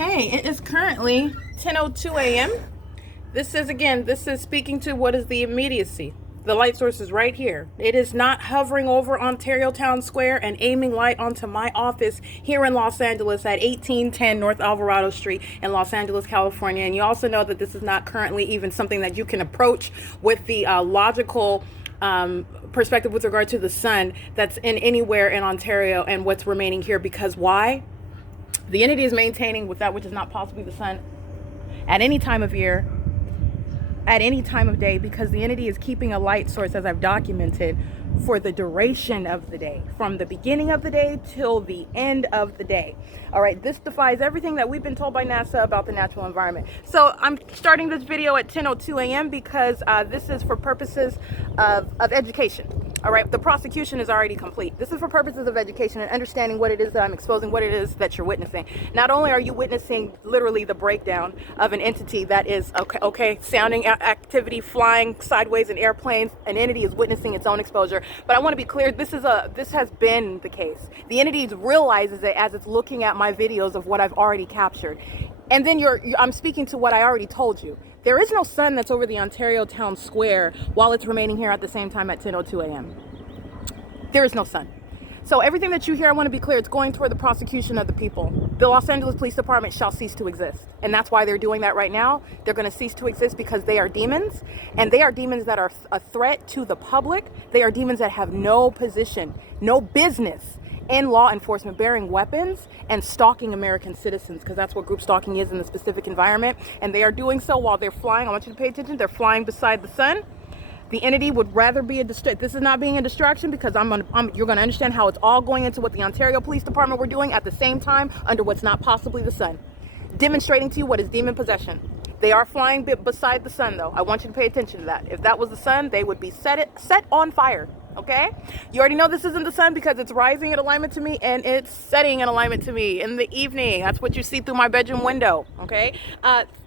Okay, it is currently 10:02 a.m. This is speaking to what is the immediacy. The light source is right here. It is not hovering over Ontario Town Square and aiming light onto my office here in Los Angeles at 1810 North Alvarado Street in Los Angeles, California. And you also know that this is not currently even something that you can approach with the logical perspective with regard to the sun that's in anywhere in Ontario and what's remaining here. Because why? The entity is maintaining with that which is not possibly the sun at any time of year, at any time of day, because the entity is keeping a light source, as I've documented, for the duration of the day, from the beginning of the day till the end of the day. All right, this defies everything that we've been told by NASA about the natural environment. So I'm starting this video at 10:02 a.m. because this is for purposes of education. All right, the prosecution is already complete. This is for purposes of education and understanding what it is that I'm exposing, what it is that you're witnessing. Not only are you witnessing literally the breakdown of an entity that is, sounding activity, flying sideways in airplanes, an entity is witnessing its own exposure. But I want to be clear, this has been the case. The entity realizes it as it's looking at my videos of what I've already captured. And then I'm speaking to what I already told you. There is no sun that's over the Ontario Town Square while it's remaining here at the same time at 10:02 a.m. There is no sun. So everything that you hear, I want to be clear, it's going toward the prosecution of the people. The Los Angeles Police Department shall cease to exist. And that's why they're doing that right now. They're going to cease to exist because they are demons. And they are demons that are a threat to the public. They are demons that have no position, no business in law enforcement, bearing weapons and stalking American citizens, because that's what group stalking is in the specific environment. And they are doing so while they're flying. I want you to pay attention. They're flying beside the sun. The entity would rather be a distraction. This is not being a distraction because you're going to understand how it's all going into what the Ontario Police Department were doing at the same time under what's not possibly the sun. Demonstrating to you what is demon possession. They are flying beside the sun, though. I want you to pay attention to that. If that was the sun, they would be set on fire. Okay? You already know this isn't the sun because it's rising in alignment to me and it's setting in alignment to me in the evening. That's what you see through my bedroom window. Okay?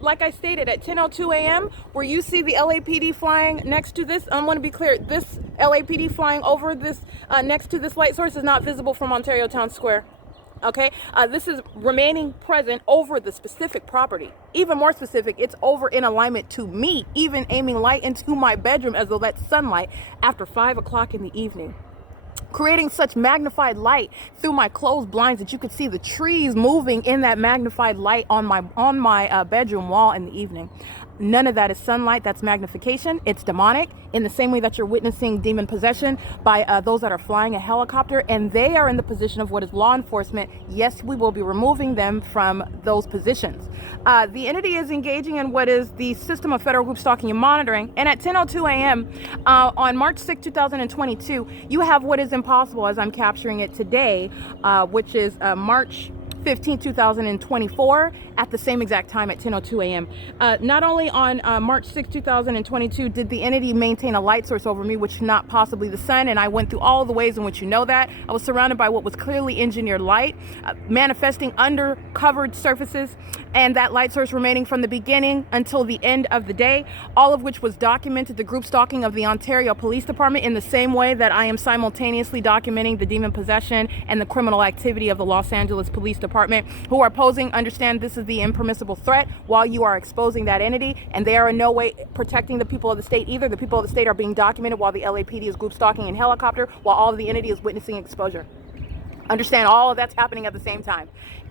Like I stated, at 10:02 a.m., where you see the LAPD flying next to this, I want to be clear, this LAPD flying over this, next to this light source is not visible from Ontario Town Square. Okay, this is remaining present over the specific property. Even more specific, it's over in alignment to me, even aiming light into my bedroom as though that's sunlight after 5 o'clock in the evening. Creating such magnified light through my closed blinds that you could see the trees moving in that magnified light on my bedroom wall in the evening. None of that is sunlight. That's magnification. It's demonic, in the same way that you're witnessing demon possession by those that are flying a helicopter, and they are in the position of what is law enforcement. Yes, we will be removing them from those positions. The entity is engaging in what is the system of federal group stalking and monitoring. And at 10:02 a.m. On March 6, 2022, you have what is impossible as I'm capturing it today, which is March 15, 2024, at the same exact time at 10:02 a.m. Not only on March 6, 2022 did the entity maintain a light source over me, which not possibly the sun, and I went through all the ways in which you know that. I was surrounded by what was clearly engineered light, manifesting under covered surfaces, and that light source remaining from the beginning until the end of the day, all of which was documented, the group stalking of the Ontario Police Department, in the same way that I am simultaneously documenting the demon possession and the criminal activity of the Los Angeles Police Department, who are posing, understand this is the impermissible threat while you are exposing that entity, and they are in no way protecting the people of the state either. The people of the state are being documented while the LAPD is group stalking in helicopter, while all of the entity is witnessing exposure. Understand, all of that's happening at the same time.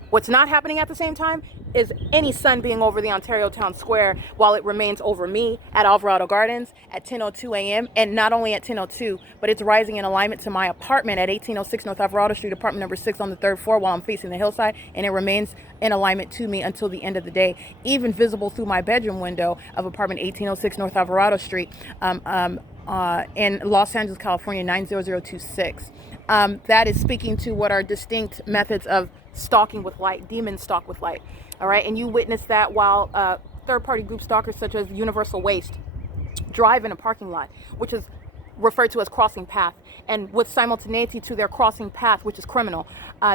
What's not happening at the same time is any sun being over the Ontario Town Square while it remains over me at Alvarado Gardens at 10:02 a.m. And not only at 10:02, but it's rising in alignment to my apartment at 1806 North Alvarado Street, apartment number 6 on the 3rd floor while I'm facing the hillside, and it remains in alignment to me until the end of the day, even visible through my bedroom window of apartment 1806 North Alvarado Street in Los Angeles, California, 90026. That is speaking to what are distinct methods of stalking with light, demons stalk with light. All right, and you witness that while third-party group stalkers such as Universal Waste drive in a parking lot, which is referred to as crossing path, and with simultaneity to their crossing path, which is criminal,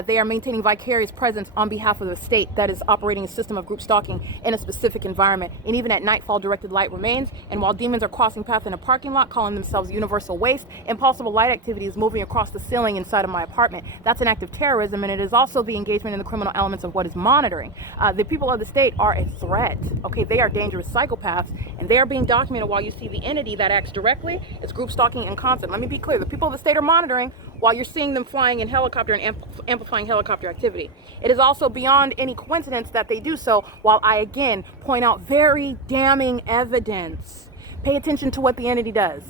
they are maintaining vicarious presence on behalf of the state that is operating a system of group stalking in a specific environment. And even at nightfall, directed light remains, and while demons are crossing path in a parking lot, calling themselves universal waste, impossible light activity is moving across the ceiling inside of my apartment. That's an act of terrorism, and it is also the engagement in the criminal elements of what is monitoring. The people of the state are a threat. Okay, they are dangerous psychopaths, and they are being documented while you see the entity that acts directly is group stalking in concert. Let me be clear, the people of the state are monitoring while you're seeing them flying in helicopter and amplifying helicopter activity. It is also beyond any coincidence that they do so while I again point out very damning evidence. Pay attention to what the entity does.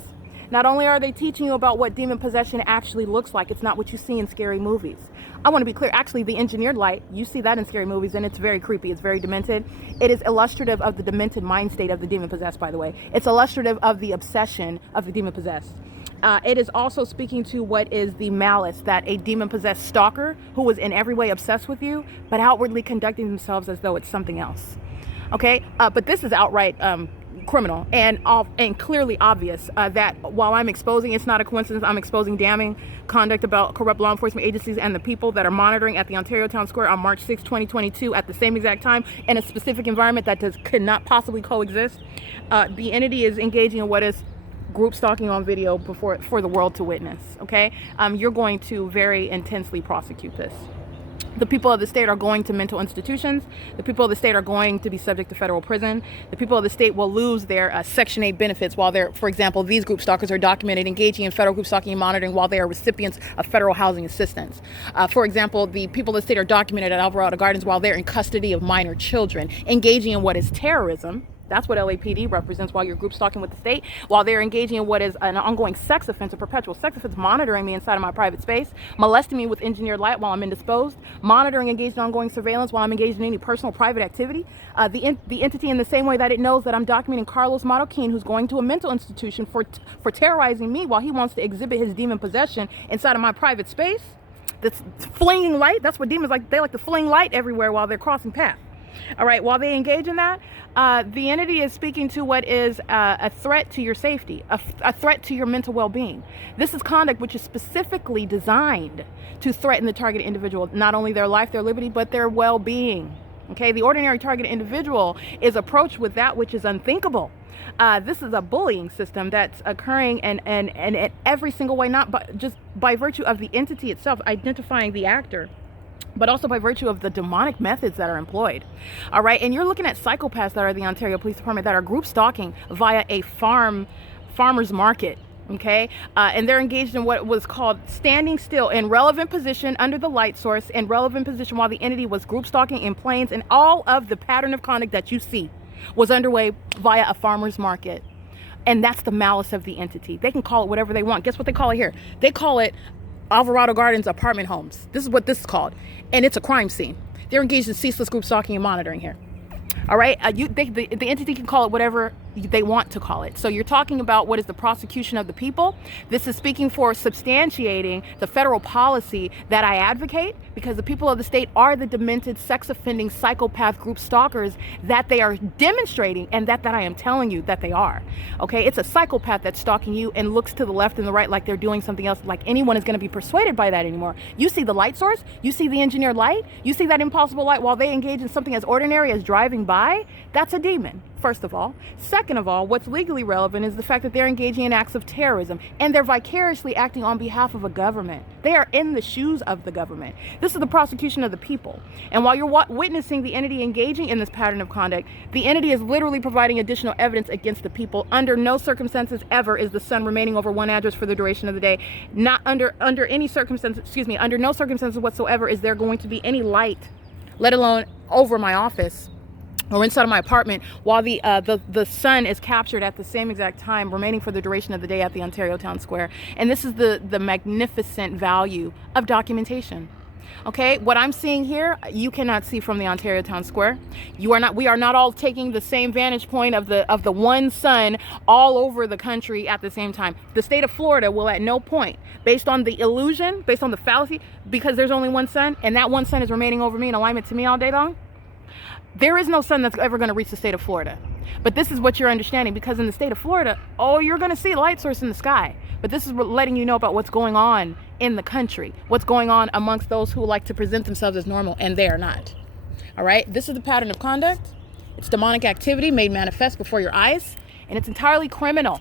Not only are they teaching you about what demon possession actually looks like, it's not what you see in scary movies. I want to be clear, actually the engineered light, you see that in scary movies, and it's very creepy, it's very demented. It is illustrative of the demented mind state of the demon possessed, by the way. It's illustrative of the obsession of the demon possessed. It is also speaking to what is the malice that a demon-possessed stalker who was in every way obsessed with you, but outwardly conducting themselves as though it's something else. Okay, but this is outright criminal and clearly obvious that while I'm exposing, it's not a coincidence, I'm exposing damning conduct about corrupt law enforcement agencies and the people that are monitoring at the Ontario Town Square on March 6, 2022 at the same exact time in a specific environment that could not possibly coexist. The entity is engaging in what is group stalking on video for the world to witness. Okay, you're going to very intensely prosecute this. The people of the state are going to mental institutions. The people of the state are going to be subject to federal prison. The people of the state will lose their Section 8 benefits while they're, for example, these group stalkers are documented engaging in federal group stalking and monitoring while they are recipients of federal housing assistance. For example, the people of the state are documented at Alvarado Gardens while they're in custody of minor children, engaging in what is terrorism. That's what LAPD represents while you're group stalking with the state, while they're engaging in what is an ongoing sex offense, a perpetual sex offense, monitoring me inside of my private space, molesting me with engineered light while I'm indisposed, monitoring engaged in ongoing surveillance while I'm engaged in any personal private activity. The entity, in the same way that it knows that I'm documenting Carlos Marroquin, who's going to a mental institution for terrorizing me while he wants to exhibit his demon possession inside of my private space, that's flinging light. That's what demons like. They like to fling light everywhere while they're crossing paths. All right, while they engage in that, the entity is speaking to what is a threat to your safety, a threat to your mental well-being. This is conduct which is specifically designed to threaten the targeted individual, not only their life, their liberty, but their well-being. Okay, the ordinary targeted individual is approached with that which is unthinkable. This is a bullying system that's occurring and in every single way, not just by virtue of the entity itself identifying the actor, but also by virtue of the demonic methods that are employed. All right, and you're looking at psychopaths that are the Ontario Police Department that are group stalking via a farmer's market. Okay, and they're engaged in what was called standing still in relevant position under the light source, in relevant position while the entity was group stalking in planes, and all of the pattern of conduct that you see was underway via a farmer's market. And that's the malice of the entity. They can call it whatever they want. Guess what they call it here? They call it Alvarado Gardens apartment homes. This is what this is called. And it's a crime scene. They're engaged in ceaseless group stalking and monitoring here. All right, the entity can call it whatever they want to call it. So you're talking about what is the prosecution of the people. This is speaking for substantiating the federal policy that I advocate, because the people of the state are the demented, sex-offending, psychopath group stalkers that they are demonstrating, and that I am telling you that they are. Okay, it's a psychopath that's stalking you and looks to the left and the right like they're doing something else, like anyone is going to be persuaded by that anymore. You see the light source, you see the engineered light, you see that impossible light while they engage in something as ordinary as driving by. That's a demon, first of all. Second of all, what's legally relevant is the fact that they're engaging in acts of terrorism, and they're vicariously acting on behalf of a government. They are in the shoes of the government. This is the prosecution of the people. And while you're witnessing the entity engaging in this pattern of conduct, the entity is literally providing additional evidence against the people. Under no circumstances ever is the sun remaining over one address for the duration of the day. Not under any circumstances, under no circumstances whatsoever is there going to be any light, let alone over my office or inside of my apartment, while the sun is captured at the same exact time, remaining for the duration of the day at the Ontario Town Square. And this is the magnificent value of documentation. Okay, what I'm seeing here, you cannot see from the Ontario Town Square. We are not all taking the same vantage point of the one sun all over the country at the same time. The state of Florida will at no point, based on the illusion, based on the fallacy, because there's only one sun, and that one sun is remaining over me in alignment to me all day long, there is no sun that's ever going to reach the state of Florida. But this is what you're understanding, because in the state of Florida, oh, you're going to see a light source in the sky. But this is letting you know about what's going on in the country, what's going on amongst those who like to present themselves as normal, and they are not. All right, this is the pattern of conduct. It's demonic activity made manifest before your eyes, and it's entirely criminal.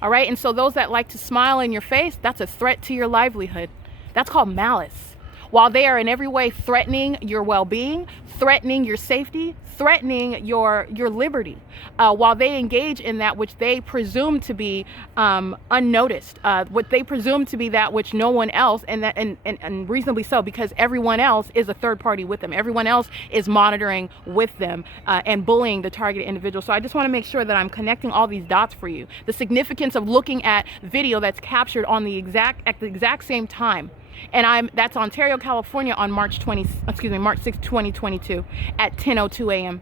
All right, and so those that like to smile in your face, that's a threat to your livelihood. That's called malice. While they are in every way threatening your well-being, threatening your safety, threatening your liberty, while they engage in that which they presume to be unnoticed, what they presume to be that which no one else, and reasonably so, because everyone else is a third party with them. Everyone else is monitoring with them and bullying the targeted individual. So I just want to make sure that I'm connecting all these dots for you. The significance of looking at video that's captured on at the exact same time. And that's Ontario, California on March 6, 2022 at 10:02 a.m.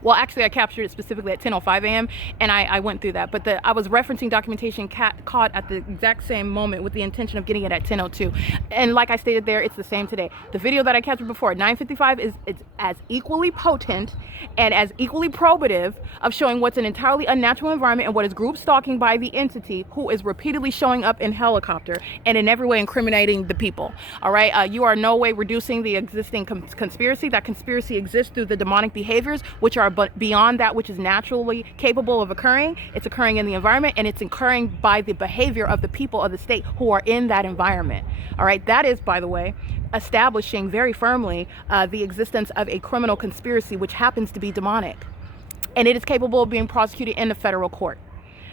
Well, actually, I captured it specifically at 10:05 a.m. and I went through that. But I was referencing documentation caught at the exact same moment with the intention of getting it at 10:02. And like I stated there, it's the same today. The video that I captured before at 9:55 is as equally potent and as equally probative of showing what's an entirely unnatural environment and what is group stalking by the entity who is repeatedly showing up in helicopter and in every way incriminating the people. All right, you are no way reducing the existing conspiracy. That conspiracy exists through the demonic behaviors, which are but beyond that which is naturally capable of occurring. It's occurring in the environment, and it's occurring by the behavior of the people of the state who are in that environment. All right, that is, by the way, establishing very firmly the existence of a criminal conspiracy which happens to be demonic, and it is capable of being prosecuted in the federal court.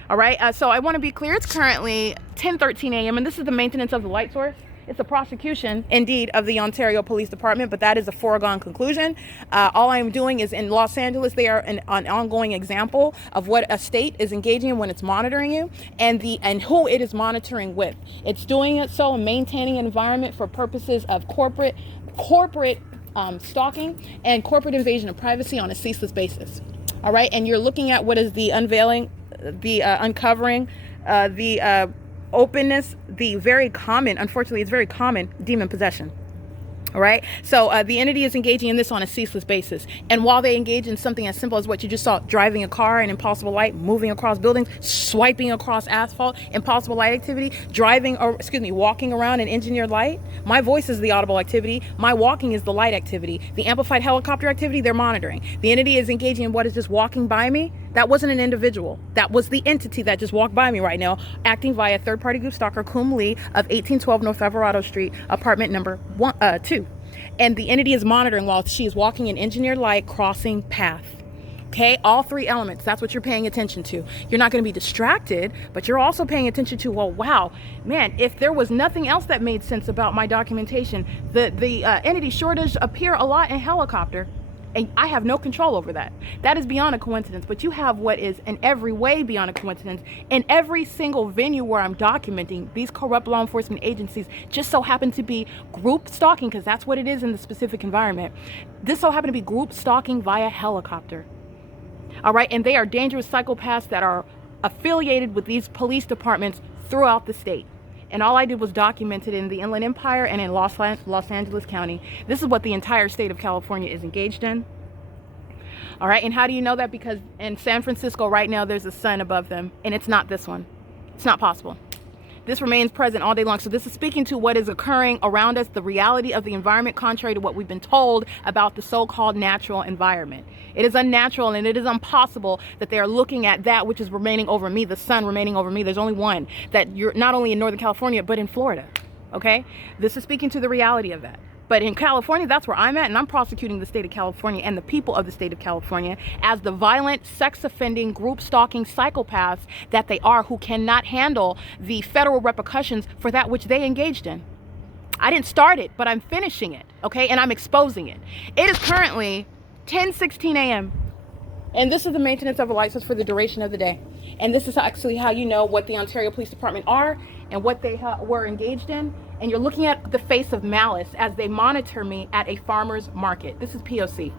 All right, so I want to be clear, it's currently 10:13 a.m. and this is the maintenance of the light source. It's a prosecution, indeed, of the Ontario Police Department, but that is a foregone conclusion. All I'm doing is in Los Angeles, they are an ongoing example of what a state is engaging in when it's monitoring you, and who it is monitoring with. It's doing it so and maintaining an environment for purposes of corporate stalking and corporate invasion of privacy on a ceaseless basis. All right, and you're looking at what is the unveiling, the uncovering, the openness, the very common, unfortunately, it's very common demon possession. All right. So the entity is engaging in this on a ceaseless basis. And while they engage in something as simple as what you just saw, driving a car in impossible light, moving across buildings, swiping across asphalt, impossible light activity, walking around in engineered light. My voice is the audible activity. My walking is the light activity. The amplified helicopter activity, they're monitoring. The entity is engaging in what is just walking by me. That wasn't an individual. That was the entity that just walked by me right now, acting via third-party group stalker Kum Lee of 1812 North ALVARADO Street, apartment number 2. And the entity is monitoring while she is walking in engineered light, crossing path. Okay, all three elements. That's what you're paying attention to. You're not going to be distracted, but you're also paying attention to, well, wow, man, if there was nothing else that made sense about my documentation, the entity sure does appear a lot in helicopter. And I have no control over that. That is beyond a coincidence, but you have what is in every way beyond a coincidence. In every single venue where I'm documenting, these corrupt law enforcement agencies just so happen to be group stalking, because that's what it is in the specific environment. This so happen to be group stalking via helicopter. All right, and they are dangerous psychopaths that are affiliated with these police departments throughout the state. And all I did was document it in the Inland Empire and in Los Angeles County. This is what the entire state of California is engaged in. All right, and how do you know that? Because in San Francisco right now, there's a sun above them, and it's not this one. It's not possible. This remains present all day long. So this is speaking to what is occurring around us, the reality of the environment, contrary to what we've been told about the so-called natural environment. It is unnatural and it is impossible that they are looking at that which is remaining over me, the sun remaining over me. There's only one, that you're not only in Northern California, but in Florida. Okay? This is speaking to the reality of that. But in California, that's where I'm at, and I'm prosecuting the state of California and the people of the state of California as the violent, sex-offending, group-stalking psychopaths that they are, who cannot handle the federal repercussions for that which they engaged in. I didn't start it, but I'm finishing it, okay? And I'm exposing it. It is currently 10:16 a.m., and this is the maintenance of a license for the duration of the day. And this is actually how you know what the Ontario Police Department are and what they were engaged in. And you're looking at the face of malice as they monitor me at a farmer's market. This is P.O.C.